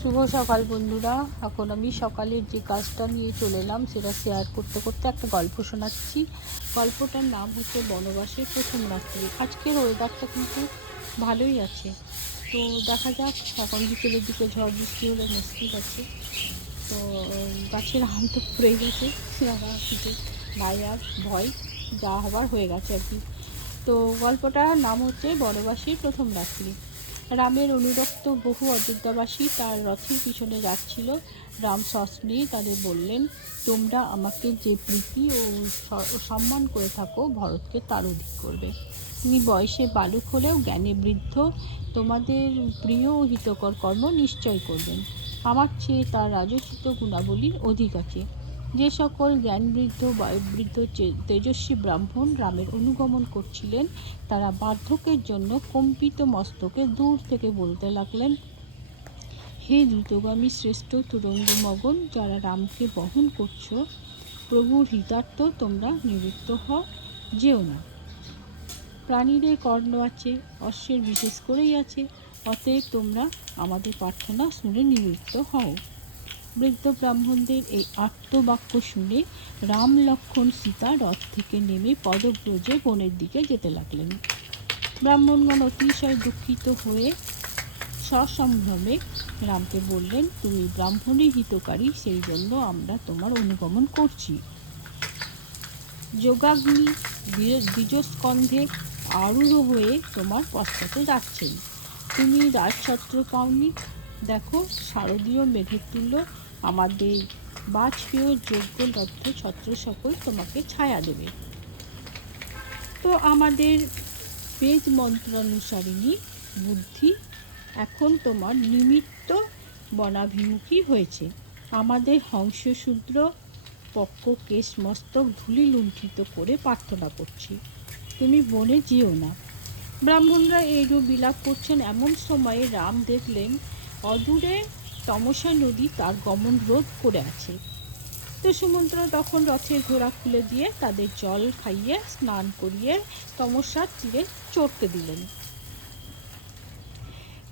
শুভ সকাল বন্ধুরা। এখন আমি সকালের যে কাজটা নিয়ে চলে এলাম সেটা শেয়ার করতে করতে একটা গল্প শোনাচ্ছি। গল্পটার নাম হচ্ছে বনবাসের প্রথম রাত্রি। আজকের ওয়েদারটা কিন্তু ভালোই আছে, তো দেখা যাক। এখন বিকেলের দিকে ঝড় বৃষ্টি হলে মুশকিল আছে। তো গাছের আম তো পড়েই গেছে, কিছু নাই আর, ভয় যা হবার হয়ে গেছে আর কি। তো গল্পটার নাম হচ্ছে বনবাসীর প্রথম রাত্রি। রামের অনুরক্ত বহু অযোধ্যাবাসী তার রথের পিছনে যাচ্ছিল। রাম সস্নেহে তাদের বললেন, তোমরা আমাকে যে প্রীতি ও সম্মান করে থাকো, ভরতকে তার অধিক করবে। তিনি বয়সে বালক হলেও জ্ঞানে বৃদ্ধ। তোমাদের প্রিয় ও হিতকর কর্ম নিশ্চয় করবেন। আমার চেয়ে তার রাজোচিত গুণাবলী অধিক আছে। যে সকল জ্ঞানবৃদ্ধ বয়োবৃদ্ধ তেজস্বী ব্রাহ্মণ রামের অনুগমন করছিলেন, তারা বার্ধক্যের জন্য কম্পিত মস্তকে দূর থেকে বলতে লাগলেন, হে দ্রুতগামী শ্রেষ্ঠ তুরঙ্গমগন, যারা রামকে বহন করছো, প্রভুর হিতার্থ তোমরা নিবৃত্ত হও, যেও না। প্রাণীদের কর্ণ আছে, অশ্বের বিশেষ করেই আছে, অতএব তোমরা আমাদের প্রার্থনা শুনে নিবৃত্ত হও। বৃদ্ধ ব্রাহ্মণদের এই আত্মবাক্য শুনে রাম লক্ষ্মণ সীতা রথ থেকে নেমে পদব্রজে বনের দিকে যেতে লাগলেন। ব্রাহ্মণগণ অতিশয় দুঃখিত হয়ে সসম্ভ্রমে রামকে বললেন, তুমি ব্রাহ্মণের হিতকারী, সেই জন্য আমরা তোমার অনুগমন করছি। যোগাগ্নি দ্বিজস্কন্ধে আরূঢ় হয়ে তোমার পশ্চাতে যাচ্ছেন। তুমি রাজছত্র পাওনি, দেখো শারদীয় মেঘের তুল্য আমাদের বাজপেয় যজ্ঞলব্ধ ছত্র সকল তোমাকে ছায়া দেবে। তো আমাদের বেদ মন্ত্রানুসারিণী বুদ্ধি এখন তোমার নিমিত্ত বনাভিমুখী হয়েছে। আমাদের হংসশূদ্র পক্ষ কেশ মস্তক ধূলি লুণ্ঠিত করে প্রার্থনা করছি, তুমি বনে যেও না। ব্রাহ্মণরা এইরূপ বিলাপ করছেন। এমন সময়ে রাম দেখলেন অদূরে তমসা নদী তার গমন রোধ করে আছে। তো সুমন্ত্র তখন রথের ঘোড়া খুলে দিয়ে তাদের জল খাইয়ে স্নান করিয়ে তমসার তীরে চড়তে দিলেন।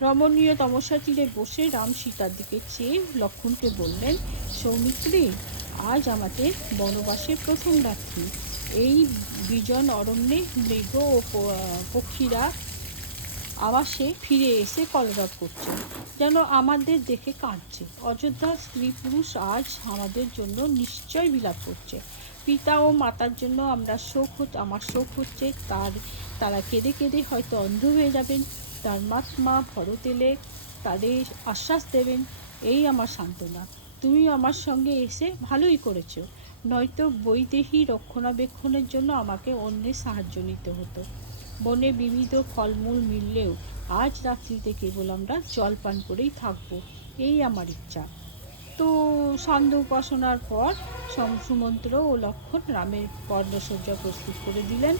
রমণীয় তমসা তীরে বসে রাম সীতার দিকে চেয়ে লক্ষ্মণকে বললেন, সৌমিত্রী, আজ আমাদের বনবাসের প্রথম রাত্রি। এই বিজন অরণ্যে মৃগ ও পক্ষীরা আবাসে ফিরে এসে কলরব করছে, যেন আমাদের দেখে কাঁদছে। অযোধ্যার স্ত্রী পুরুষ আজ আমাদের জন্য নিশ্চয় বিলাপ করছে। পিতা ও মাতার জন্য আমার শোক হচ্ছে। তারা কেঁদে কেঁদে হয়তো অন্ধ হয়ে যাবেন। তার মা ভরত এলে তাদের আশ্বাস দেবেন, এই আমার সান্ত্বনা। তুমি আমার সঙ্গে এসে ভালোই করেছো, নয়তো বৈদেহী রক্ষণাবেক্ষণের জন্য আমাকে অন্যের সাহায্য নিতে হতো। বনে বিবিধ ফলমূল মিললেও আজ রাত্রিতে কেবল আমরা জল পান করেই থাকবো, এই আমার ইচ্ছা। তো সান্ধ্য উপাসনার পর সুমন্ত্র ও লক্ষ্মণ রামের কর্ণসজ্জা প্রস্তুত করে দিলেন।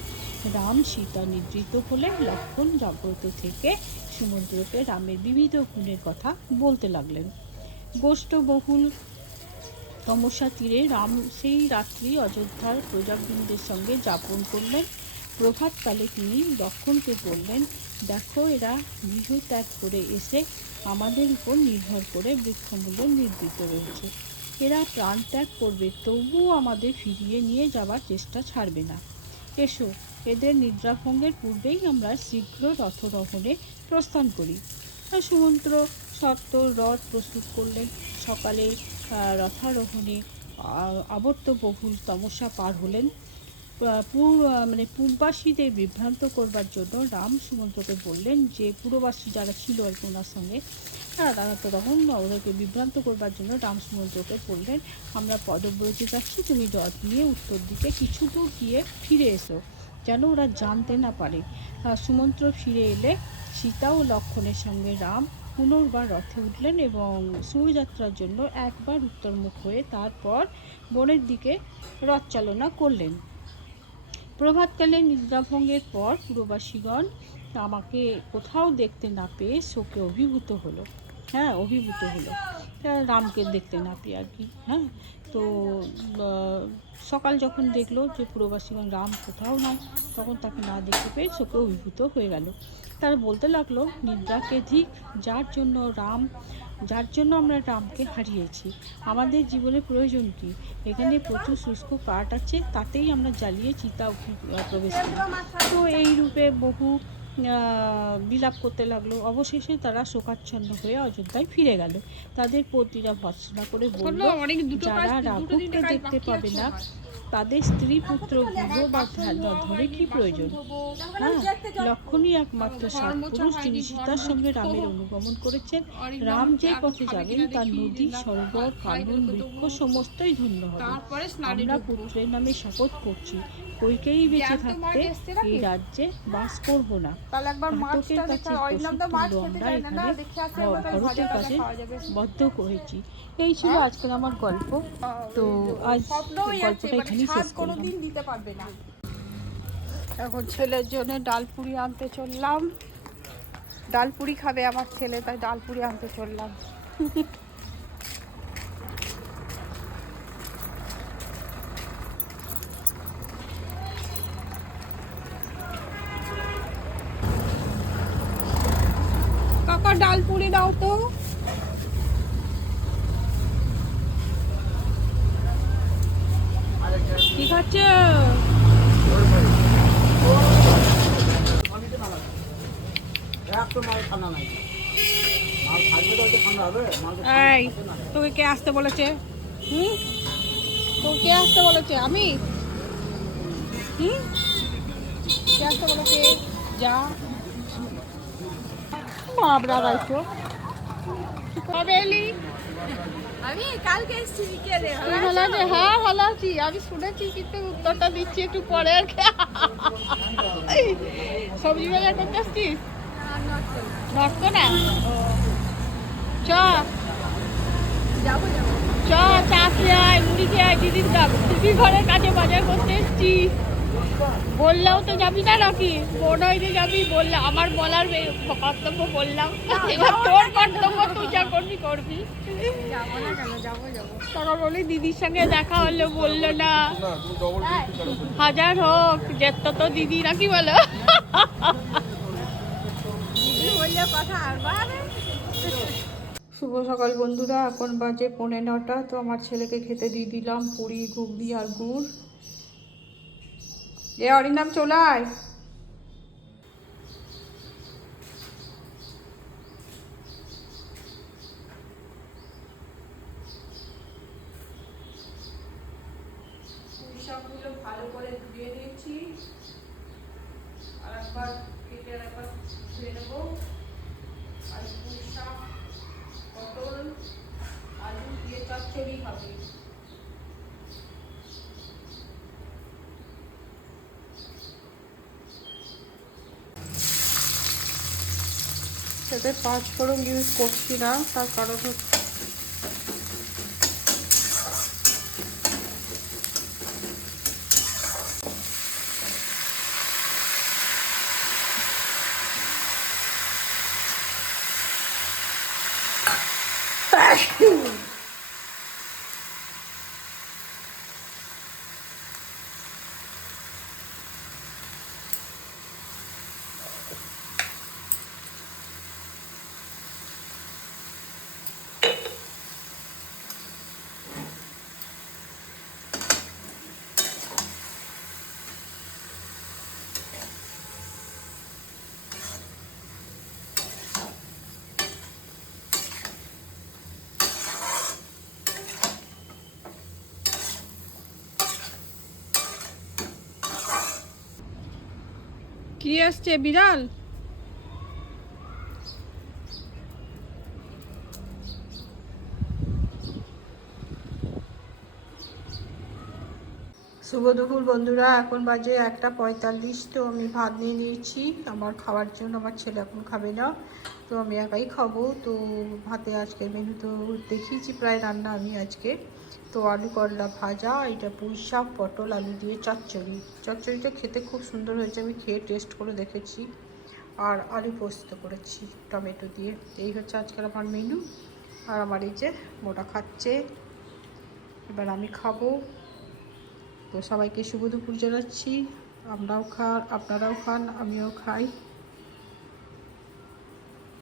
রাম সীতা নিদ্রিত হলে লক্ষ্মণ জাগ্রত থেকে সুমন্ত্রকে রামের বিবিধ গুণের কথা বলতে লাগলেন। গোষ্ঠবহুল তমসা তীরে রাম সেই রাত্রি অযোধ্যার প্রজাবৃন্দের সঙ্গে যাপন করলেন। প্রভাতকালে তিনি লক্ষ্মণকে বললেন, দেখো, এরা গৃহ ত্যাগ করে এসে আমাদের উপর নির্ভর করে বৃক্ষমূলে নিদ্রিত রয়েছে। এরা প্রাণ ত্যাগ করবে, তবুও আমাদের ফিরিয়ে নিয়ে যাবার চেষ্টা ছাড়বে না। এসো, এদের নিদ্রাভঙ্গের পূর্বেই আমরা শীঘ্র রথরোহণে প্রস্থান করি। সুমন্ত্র সত্ত্বর রথ প্রস্তুত করলেন। সকালে রথারোহণে আবর্তবহুল তমসা পার হলেন। পূর্ববাসীদের বিভ্রান্ত করবার জন্য রাম সুমন্ত্রকে বললেন যে পূর্ববাসী যারা ছিল আর কি ওনার সঙ্গে, তারা তো তখন ওদেরকে বিভ্রান্ত করবার জন্য রাম সুমন্ত্রকে বললেন, আমরা পদব্রজে যাচ্ছি, তুমি রথ নিয়ে উত্তর দিকে কিছু দূর গিয়ে ফিরে এসো, যেন ওরা জানতে না পারে। সুমন্ত্র ফিরে এলে সীতা ও লক্ষ্মণের সঙ্গে রাম পুনর্বার রথে উঠলেন এবং শুভযাত্রার জন্য একবার উত্তরমুখ হয়ে তারপর বনের দিকে রথ চালনা করলেন। প্রভাতকালে নিদ্রাভঙ্গের পর পুরবাসীগণ আমাকে কোথাও দেখতে না পেয়ে শোকে অভিভূত হলো। অভিভূত হলো রামকে দেখতে না পেয়ে আর কি। তো সকাল যখন দেখলো যে পুরবাসীগণ রাম কোথাও নয়, তখন তাকে না দেখতে পেয়ে শোকে অভিভূত হয়ে গেল। তারা বলতে লাগলো, নিদ্রাকে ধিক, যার জন্য রাম যার জন্য আমরা রামকে হারিয়েছি। আমাদের জীবনে প্রয়োজন কি? এখানে প্রচুর শুষ্ক কাঠ আছে, তাতেই আমরা জ্বালিয়ে চিতা প্রবেশ করি। তো এই রূপে বহু বিলাপ করতে লাগলো। অবশেষে তারা শোকাচ্ছন্ন হয়ে অযোধ্যায় ফিরে গেল। তাদের পতিরা ভর্ৎসনা করে বলল, যারা রাঘবকে দেখতে পাবে না তাদের স্ত্রী পুত্র গৃহ বা ধরে কি প্রয়োজন? হ্যাঁ, লক্ষণই একমাত্র পুরুষ, যিনি সীতার সঙ্গে রামের অনুগমন করেছেন। রাম যে পথে যাবেন তার নদী, সরোবর, কানন, বৃক্ষ সমস্তই ধন্য হবে। আমরা পুত্রের নামে শপথ করছি, কইকেয়ী বেঁচে থাকতে এই রাজ্যে বাস করব না। ঘাতকের কাছে আমরা এখানে ভরতের কাছে বদ্ধ করেছি। এই ছিল আজকের আমার গল্প। তো আজ গল্পটা এখানেই শেষ করলাম। দিতে পারবে না। এখন ছেলের জন্য ডালপুরি আনতে চললাম। ডালপুরি খাবে আমার ছেলে, তাই ডালপুরি আনতে চললাম। কাকা ডালপুরি দাও তো। কি খাচ্ছে? এই তোকে কে আসতে বলেছে? তোকে কে আসতে বলেছে? আমি? কে আসতে বলেছে? যা বাবরা রাইছো। কবে এলি? আমি কালকে এসেছি বিকেলে। হ্যাঁ ভালো আছি, আমি শুনেছি, কিন্তু উত্তরটা দিচ্ছি একটু পরে। আর সবজি বাজার করতে আসছিস? নষ্ট না। চ যাবো চ, চা খেয়ে আয়, মুড়ি খেয়ে আয়। দিদির ঘরের কাছে বাজার করতে এসছি। বললেও তো যাবি না নাকি? মনে হয় যে যাবি। বললে আমার বলার কর্তব্য বললাম, এবার তোর কর্তব্য, তুই যা করবি করবি। যাবো না কেন? যাবো। তখন বলি দিদির সঙ্গে দেখা হলো, বললো না। হাজার হোক যেত তো দিদি, নাকি বলো? দিদি বললে কথা আর বাড়ে। শুভ সকাল বন্ধুরা, এখন বাজে 9:45। তো আমার ছেলেকে খেতে দিয়ে দিলাম পুরি, ঘুগনি আর গুড়। অরিন্দম চলে আয়। পুঁইশাকগুলো ভালো করে ধুয়ে নিয়েছি, আর একবার কেটে আর একবার ধুয়ে নেবো। আর পুঁইশাক, পটল, আলু দিয়ে চচ্চড়ি হবে। সাথে 5 ফোড়ন ইউজ করছি না, তার কারণ কি আসছে? বিড়াল? শুভ দুপুর বন্ধুরা, এখন বাজে 1:45। তো আমি ভাত নিয়ে নিয়েছি আমার খাওয়ার জন্য। আমার ছেলে এখন খাবে না, তো আমি একাই খাবো। তো ভাতে আজকের মেনু তো দেখিয়েছি প্রায় রান্না আমি আজকে। তো আলু করলা ভাজা, এটা পুঁই শাক, পটল আলু দিয়ে চচ্চড়ি। চচ্চড়িটা খেতে খুব সুন্দর হয়েছে, আমি খেয়ে টেস্ট করে দেখেছি। আর আলু পোস্ত করেছি টমেটো দিয়ে। এই হচ্ছে আজকের আমার মেনু। আর আমার এই যে মোটা খাচ্ছে, এবার আমি খাবো। তো সবাইকে শুভ দুপুর জানাচ্ছি। আপনারাও খান, আমিও খাই।